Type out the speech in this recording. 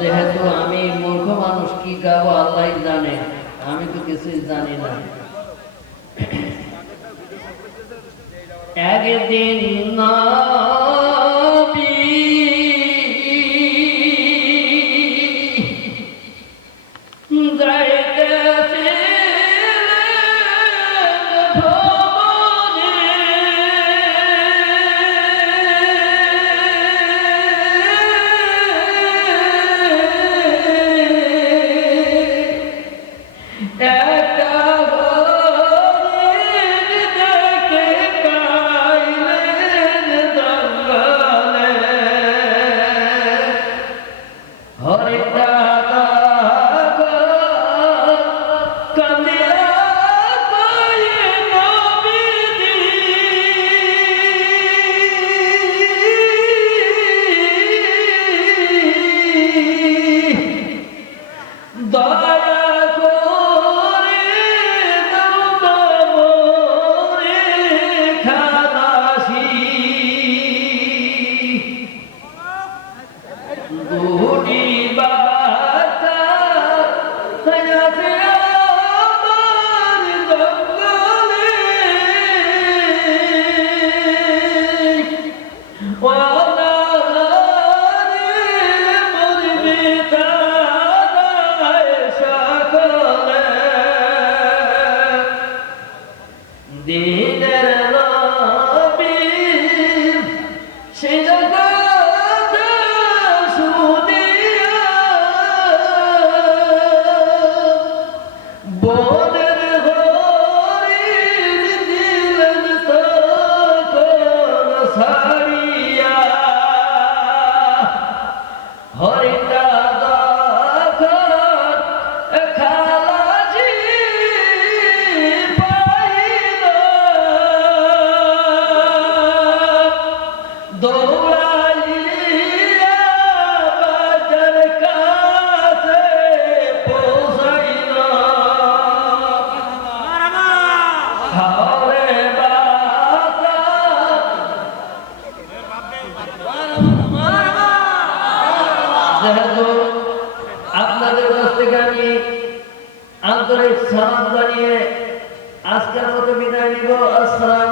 যেহেতু আমি মূর্খ মানুষ, কি গাবো আল্লাহ জানে। আমি তো কিছুই জানি না। একদিন নবী দয়া দিনের নবী সে জগৎ যেহেতু আপনাদের কাছ থেকে আমি আন্তরিক সালাম জানিয়ে আজকের মতো বিদায় নিব। আসসালামু